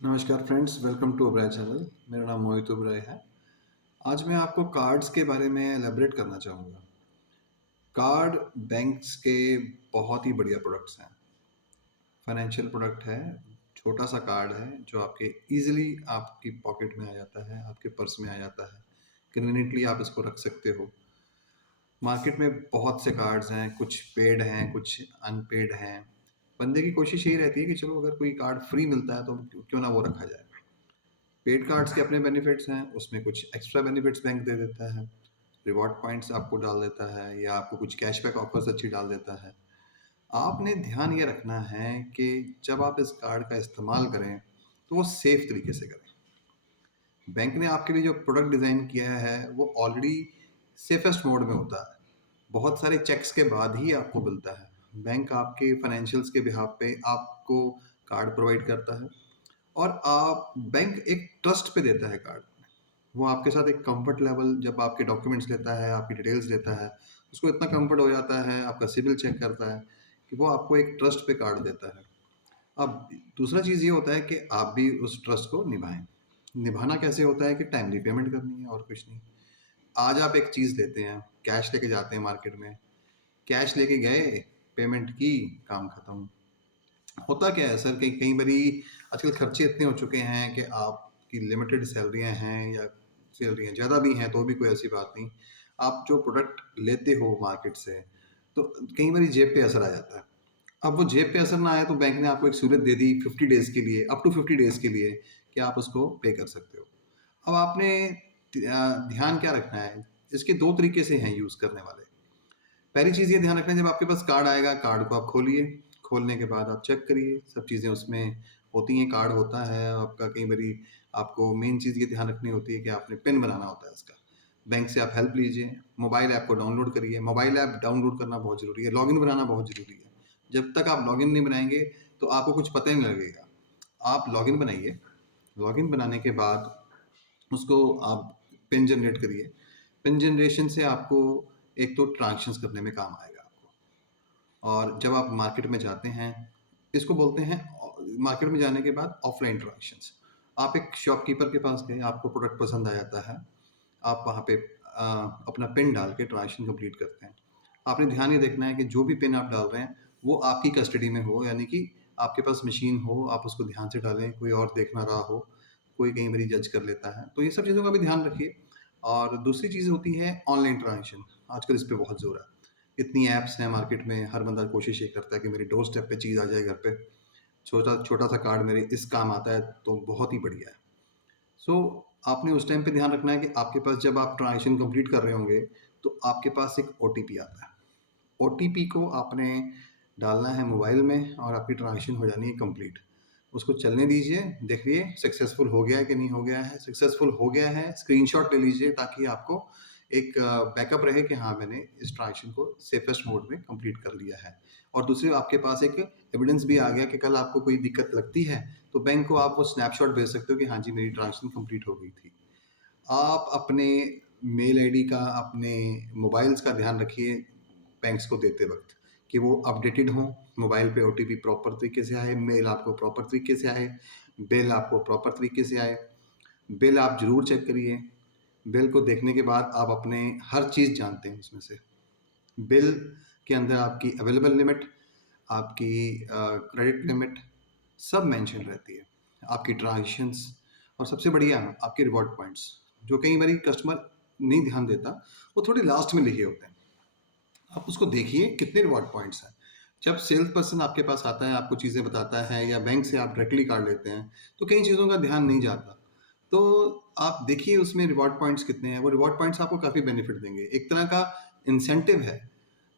नमस्कार friends, welcome to Oberoi channel. मेरा नाम मोहित ओबराय है। आज मैं आपको कार्ड्स के बारे में एलैबोरेट करना चाहूँगा। कार्ड बैंक्स के बहुत ही बढ़िया प्रोडक्ट्स हैं। फाइनेंशियल प्रोडक्ट है, छोटा-सा कार्ड है जो आपके ईज़िली आपकी पॉकेट में आ जाता है, आपके पर्स में आ जाता है। कन्वीनिएंटली आप इसको रख सकते हो। मार्केट में बहुत से कार्ड्स हैं, कुछ पेड हैं, कुछ अनपेड हैं। बंदे की कोशिश यही रहती है कि चलो अगर कोई कार्ड फ्री मिलता है तो क्यों ना वो रखा जाए। पेड कार्ड्स के अपने बेनिफिट्स हैं, उसमें कुछ एक्स्ट्रा बेनिफिट्स बैंक दे देता है, रिवॉर्ड पॉइंट्स आपको डाल देता है या आपको कुछ कैशबैक ऑफर्स अच्छी डाल देता है। आपने ध्यान ये रखना है कि जब आप इस कार्ड का इस्तेमाल करें, तो वो सेफ तरीके से करें। बैंक ने आपके लिए जो प्रोडक्ट डिज़ाइन किया है, वो ऑलरेडी सेफेस्ट मोड में होता है। बहुत सारे चेक्स के बाद ही आपको मिलता है। बैंक आपके फाइनेंशियल्स के बिहाफ पे आपको कार्ड प्रोवाइड करता है और आप बैंक एक ट्रस्ट पे देता है कार्ड। वो आपके साथ एक कंफर्ट लेवल जब आपके डॉक्यूमेंट्स लेता है, आपकी डिटेल्स लेता है, उसको इतना कंफर्ट हो जाता है, आपका सिबिल चेक करता है कि वो आपको एक ट्रस्ट पे कार्ड देता है। अब दूसरा चीज़ ये होता है कि आप भी उस ट्रस्ट को निभाएँ। निभाना कैसे होता है कि टाइमली पेमेंट करनी है और कुछ नहीं। आज आप एक चीज़ लेते हैं, कैश लेके जाते हैं मार्केट में, कैश लेके गए, पेमेंट की, काम खत्म। होता क्या है सर कि कई बारी आजकल खर्चे इतने हो चुके हैं कि आपकी लिमिटेड सैलरियाँ हैं या सैलरियाँ ज़्यादा भी हैं तो भी कोई ऐसी बात नहीं। आप जो प्रोडक्ट लेते हो मार्केट से, तो कई बारी जेब पे असर आ जाता है। अब वो जेब पे असर ना आए तो बैंक ने आपको एक सहूलियत दे दी 50 डेज़ के लिए, अप टू 50 डेज़ के लिए कि आप उसको पे कर सकते हो। अब आपने ध्यान क्या रखना है, इसके 2 तरीके से हैं यूज़ करने वाले। पहली चीज़ ये ध्यान रखना है जब आपके पास कार्ड आएगा, कार्ड को आप खोलिए, खोलने के बाद आप चेक करिए, सब चीज़ें उसमें होती हैं, कार्ड होता है आपका। कई बारी आपको मेन चीज़ ये ध्यान रखनी होती है कि आपने पिन बनाना होता है इसका। बैंक से आप हेल्प लीजिए, मोबाइल ऐप को डाउनलोड करिए, मोबाइल ऐप डाउनलोड करना बहुत ज़रूरी है, लॉगिन बनाना बहुत ज़रूरी है। जब तक आप लॉगिन नहीं बनाएँगे, तो आपको कुछ पता ही नहीं लगेगा। आप लॉगिन बनाइए, लॉगिन बनाने के बाद उसको आप पिन जनरेट करिए। पिन जनरेशन से आपको एक तो ट्रांज़ैक्शंस करने में काम आएगा आपको। और जब आप मार्केट में जाते हैं, इसको बोलते हैं मार्केट में जाने के बाद ऑफलाइन ट्रांज़ैक्शंस। आप एक शॉपकीपर के पास गए, आपको प्रोडक्ट पसंद आ जाता है, आप वहाँ पे अपना पिन डाल के ट्रांज़ैक्शन कंप्लीट करते हैं। आपने ध्यान ये देखना है कि जो भी पिन आप डाल रहे हैं, वो आपकी कस्टडी में हो, यानी कि आपके पास मशीन हो, आप उसको ध्यान से डालें, कोई और देख ना रहा हो, कोई कई बारी जज कर लेता है। तो ये सब चीज़ों का भी ध्यान रखिए। और दूसरी चीज़ होती है ऑनलाइन ट्रांज़ैक्शन, आजकल इस पे बहुत ज़ोर है। इतनी ऐप्स हैं मार्केट में, हर बंदा कोशिश ये करता है कि मेरी डोर स्टेप पे चीज़ आ जाए घर पे। छोटा-सा कार्ड मेरे इस काम आता है तो बहुत ही बढ़िया है। सो आपने उस टाइम पे ध्यान रखना है कि आपके पास जब आप ट्रांज़ैक्शन कंप्लीट कर रहे होंगे, तो आपके पास एक ओटीपी आता है। ओटीपी को आपने डालना है मोबाइल में और आपकी ट्रांज़ैक्शन हो जानी है कंप्लीट। उसको चलने दीजिए, देखिए सक्सेसफुल हो गया है कि नहीं हो गया है। सक्सेसफुल हो गया है, स्क्रीनशॉट ले लीजिए ताकि आपको एक बैकअप रहे कि हाँ, मैंने इस ट्रांज़ैक्शन को सेफेस्ट मोड में कंप्लीट कर लिया है। और दूसरी आपके पास एक एविडेंस भी आ गया कि कल आपको कोई दिक्कत लगती है, तो बैंक को आप वो स्नैपशॉट भेज सकते हो कि हाँ जी, मेरी ट्रांज़ैक्शन कंप्लीट हो गई थी। आप अपने मेल आईडी का, अपने मोबाइल्स का ध्यान रखिए बैंक्स को देते वक़्त कि वो अपडेटेड हों, मोबाइल पे ओटीपी प्रॉपर तरीके से आए, मेल आपको प्रॉपर तरीके से आए, बिल आपको प्रॉपर तरीके से आए। बिल आप ज़रूर चेक करिए, बिल को देखने के बाद आप अपने हर चीज़ जानते हैं उसमें से। बिल के अंदर आपकी अवेलेबल लिमिट, आपकी क्रेडिट लिमिट सब मेंशन रहती है। आपकी ट्रांज़ैक्शंस और सबसे बढ़िया आपके रिवॉर्ड पॉइंट्स, जो कई बारी कस्टमर नहीं ध्यान देता, वो थोड़े लास्ट में लिखे होते हैं। आप उसको देखिए कितने रिवॉर्ड पॉइंट्स हैं। जब सेल्स पर्सन आपके पास आता है, आपको चीज़ें बताता है या बैंक से आप डायरेक्टली कार्ड लेते हैं, तो कई चीज़ों का ध्यान नहीं जाता। तो आप देखिए उसमें रिवॉर्ड पॉइंट्स कितने हैं, वो रिवॉर्ड पॉइंट्स आपको काफ़ी बेनिफिट देंगे। एक तरह का इंसेंटिव है।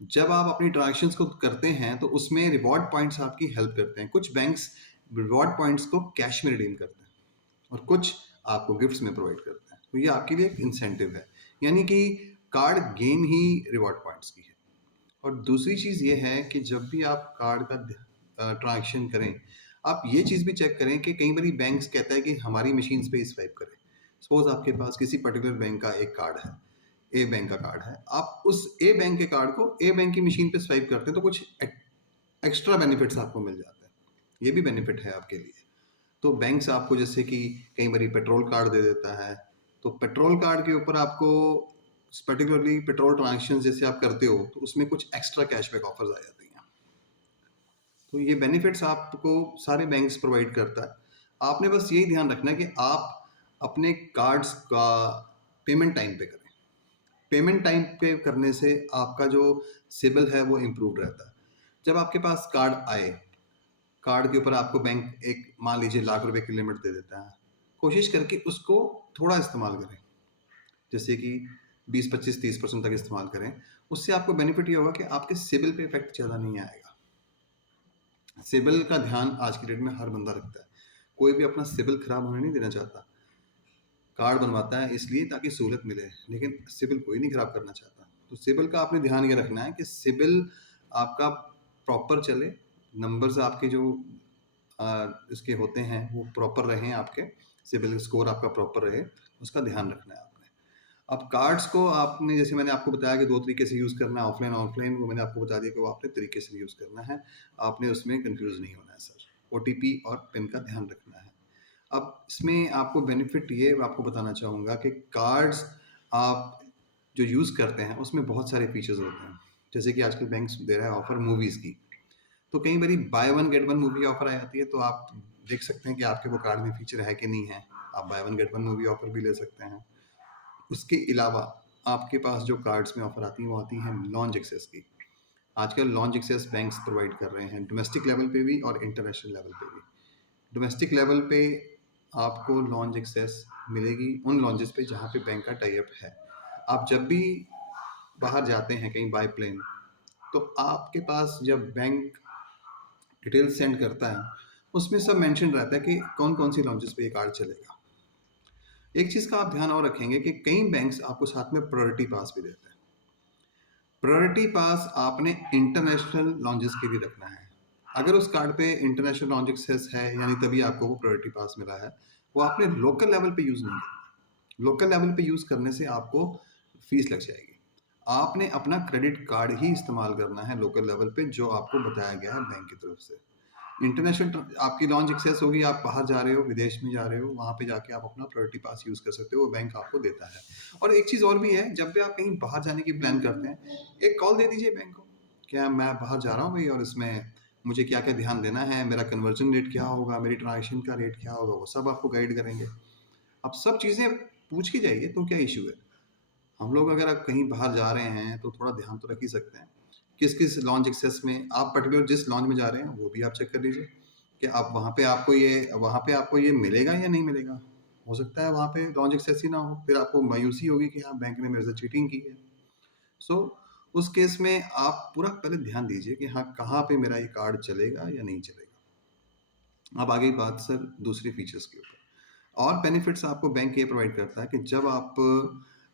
जब आप अपनी ट्रांज़ैक्शंस को करते हैं, तो उसमें रिवॉर्ड पॉइंट्स आपकी हेल्प करते हैं। कुछ बैंक्स रिवॉर्ड पॉइंट्स को कैश में रिडीम करते हैं और कुछ आपको गिफ्ट्स में प्रोवाइड करते हैं। तो ये आपके लिए एक इंसेंटिव है। यानी कि कार्ड गेम ही रिवॉर्ड पॉइंट्स की है। और दूसरी चीज़ ये है कि जब भी आप कार्ड का ट्रांज़ैक्शन करें, आप ये चीज़ भी चेक करें कि कई बारी बैंक्स कहता है कि हमारी मशीन्स पे ही स्वाइप करें। सपोज़ आपके पास किसी पर्टिकुलर बैंक का एक कार्ड है, ए बैंक का कार्ड है। आप उस ए बैंक के कार्ड को ए बैंक की मशीन पे स्वाइप करते हैं तो कुछ एक्स्ट्रा बेनिफिट्स आपको मिल जाते हैं। ये भी बेनिफिट है आपके लिए। तो बैंक्स आपको जैसे कि कई बारी पेट्रोल कार्ड दे देता है, तो पेट्रोल कार्ड के ऊपर आपको पर्टिकुलरली पेट्रोल ट्रांज़ैक्शन जैसे आप करते हो, तो उसमें कुछ एक्स्ट्रा कैशबैक ऑफर्स आ जाती हैं। तो ये बेनिफिट्स आपको सारे बैंक्स प्रोवाइड करता है। आपने बस यही ध्यान रखना है कि आप अपने कार्ड्स का पेमेंट टाइम पे करें। पेमेंट टाइम पे करने से आपका जो सिबिल है वो इम्प्रूव रहता है। जब आपके पास कार्ड आए, कार्ड के ऊपर आपको बैंक एक मान लीजिए लाख रुपए की लिमिट दे देता है, कोशिश करके उसको थोड़ा इस्तेमाल करें, जैसे कि 20, 25, 30% तक इस्तेमाल करें। उससे आपको बेनिफिट ये होगा कि आपके सिबिल पे इफेक्ट ज़्यादा नहीं आएगा। सिबिल का ध्यान आज की डेट में हर बंदा रखता है। कोई भी अपना सिबिल खराब होने नहीं देना चाहता। कार्ड बनवाता है इसलिए ताकि सहूलत मिले, लेकिन सिबिल कोई नहीं खराब करना चाहता। तो सिबिल का आपने ध्यान ये रखना है कि सिबिल आपका प्रॉपर चले, नंबर्स आपके जो इसके होते हैं वो प्रॉपर रहें, आपके सिबिल स्कोर आपका प्रॉपर रहे, उसका ध्यान रखना है आपने। अब कार्ड्स को आपने, जैसे मैंने आपको बताया कि 2 तरीके से यूज़ करना है, ऑफलाइन ऑफलाइन, वो मैंने आपको बता दिया कि वो आपने तरीके से यूज़ करना है। आपने उसमें कन्फ्यूज़ नहीं होना है सर। ओटीपी और पिन का ध्यान रखना है। अब इसमें आपको बेनिफिट ये आपको बताना चाहूँगा कि कार्ड्स आप जो यूज़ करते हैं उसमें बहुत सारे फीचर्स होते हैं। जैसे कि आजकल बैंक्स दे रहा है ऑफर मूवीज़ की। तो कई बारी buy one get one movie offer आ जाती है, तो आप देख सकते हैं कि आपके वो कार्ड में फीचर है कि नहीं है। आप bye one get one movie offer भी ले सकते हैं। उसके अलावा आपके पास जो कार्ड्स में ऑफर आती हैं वो आती हैं लॉन्च एक्सेस की। आजकल लॉन्च एक्सेस बैंक्स प्रोवाइड कर रहे हैं डोमेस्टिक लेवल पे भी और इंटरनेशनल लेवल पे भी। डोमेस्टिक लेवल पे आपको लॉन्च एक्सेस मिलेगी उन लॉन्चेस पे जहाँ पे बैंक का टाई अप है। आप जब भी बाहर जाते हैं कहीं बाय प्लेन, तो आपके पास जब बैंक डिटेल्स सेंड करता है, उसमें सब मेंशन रहता है कि कौन कौन सी लॉन्चेस पे ये कार्ड चलेगा। एक चीज़ का आप ध्यान और रखेंगे कि कई बैंक्स आपको साथ में प्रायोरिटी पास भी देते हैं। प्रायोरिटी पास आपने इंटरनेशनल लॉन्चेस के लिए रखना है। अगर उस कार्ड पे इंटरनेशनल लॉन्च एक्सेस है, यानी तभी आपको वो प्रायोरिटी पास मिला है, वो आपने लोकल लेवल पे यूज़ नहीं करना। लोकल लेवल पे यूज़ करने से आपको फीस लग जाएगी। आपने अपना क्रेडिट कार्ड ही इस्तेमाल करना है लोकल लेवल पे, जो आपको बताया गया है बैंक की तरफ से। इंटरनेशनल आपकी लॉन्च एक्सेस होगी, आप बाहर जा रहे हो, विदेश में जा रहे हो, वहाँ पे जाके आप अपना प्रायोरिटी पास यूज़ कर सकते हो, वो बैंक आपको देता है। और एक चीज़ और भी है, जब भी आप कहीं बाहर जाने की प्लान करते हैं, एक कॉल दे दीजिए बैंक को, क्या मैं बाहर जा रहा हूँ भई और इसमें मुझे क्या-क्या ध्यान देना है, मेरा कन्वर्जन रेट क्या होगा, मेरी ट्रांज़ैक्शन का रेट क्या होगा, वो सब आपको गाइड करेंगे। आप सब चीज़ें पूछ के जाइए, तो क्या इश्यू है? हम लोग अगर आप कहीं बाहर जा रहे हैं तो थोड़ा ध्यान तो रख ही सकते हैं। किस-किस लॉन्च एक्सेस में आप पर्टिकुलर जिस लॉन्च में जा रहे हैं वो भी आप चेक कर लीजिए कि आप वहाँ पे आपको ये मिलेगा या नहीं मिलेगा। हो सकता है वहाँ पे लॉन्च एक्सेस ही ना हो, फिर आपको मायूसी होगी कि हाँ, बैंक ने मेरे से चीटिंग की है। सो उस केस में आप पूरा पहले ध्यान दीजिए कि हाँ, कहाँ पे मेरा ये कार्ड चलेगा या नहीं चलेगा। अब आ गई बात सर दूसरे फीचर्स की ऊपर। और बेनिफिट्स आपको बैंक ये प्रोवाइड करता है कि जब आप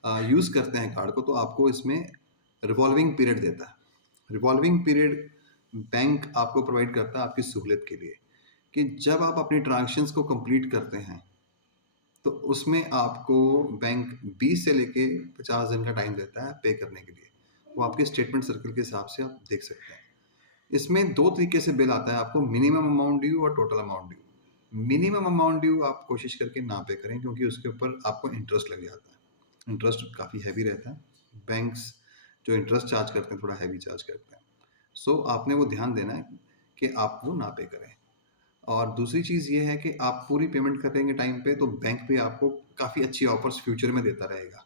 यूज़ करते हैं कार्ड को, तो आपको इसमें रिवॉल्विंग पीरियड देता है। रिवॉल्विंग पीरियड बैंक आपको प्रोवाइड करता है आपकी सहूलियत के लिए, कि जब आप अपनी ट्रांज़ैक्शंस को कंप्लीट करते हैं, तो उसमें आपको बैंक 20 से लेके 50 दिन का टाइम देता है पे करने के लिए। वो आपके स्टेटमेंट सर्कल के हिसाब से आप देख सकते हैं। इसमें 2 तरीके से बिल आता है आपको, मिनिमम अमाउंट ड्यू और total amount due. Minimum amount due आप कोशिश करके ना पे करें, क्योंकि उसके ऊपर आपको इंटरेस्ट लग जाता है। इंटरेस्ट काफ़ी हैवी रहता है। बैंक्स जो इंटरेस्ट चार्ज करते हैं थोड़ा हैवी चार्ज करते हैं। सो आपने वो ध्यान देना है कि आप वो ना पे करें। और दूसरी चीज़ ये है कि आप पूरी पेमेंट करेंगे टाइम पे, तो बैंक भी आपको काफ़ी अच्छी ऑफर्स फ्यूचर में देता रहेगा।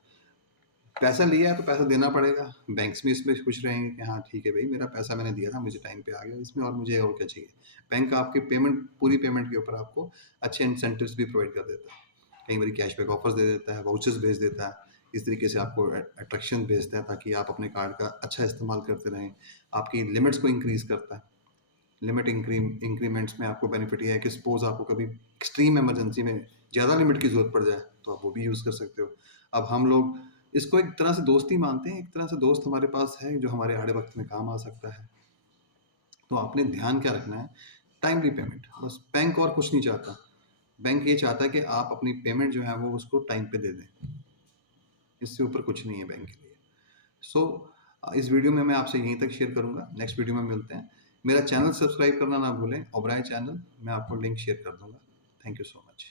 पैसा लिया है तो पैसा देना पड़ेगा। बैंक्स भी इसमें खुश रहेंगे कि हाँ, ठीक है भई, मेरा पैसा मैंने दिया था, मुझे टाइम पे आ गया इसमें, और मुझे और क्या चाहिए। बैंक आपकी पूरी पेमेंट के ऊपर आपको अच्छे इंसेंटिव्स भी प्रोवाइड कर देता है। कई बारी कैशबैक ऑफर्स दे देता है, वाउचर्स भेज देता है। इस तरीके से आपको अट्रैक्शन भेजता है ताकि आप अपने कार्ड का अच्छा इस्तेमाल करते रहें। आपकी लिमिट्स को इंक्रीज़ करता है। लिमिट इंक्रीमेंट्स में आपको बेनिफिट ये है कि सपोज़ आपको कभी एक्सट्रीम इमरजेंसी में ज़्यादा लिमिट की ज़रूरत पड़ जाए, तो आप वो भी यूज़ कर सकते हो। अब हम लोग इसको एक तरह से दोस्ती मानते हैं, एक तरह से दोस्त हमारे पास है जो हमारे आड़े वक़्त में काम आ सकता है। तो आपने ध्यान क्या रखना है, टाइमली पेमेंट, बस बैंक और कुछ नहीं चाहता। बैंक ये चाहता है कि आप अपनी पेमेंट जो है वो उसको टाइम पे दे दें। इससे ऊपर कुछ नहीं है बैंक के लिए। सो इस वीडियो में मैं आपसे यहीं तक शेयर करूँगा। नेक्स्ट वीडियो में मिलते हैं। मेरा चैनल सब्सक्राइब करना ना भूलें, ओबराय चैनल, मैं आपको लिंक शेयर कर दूँगा। Thank you so much.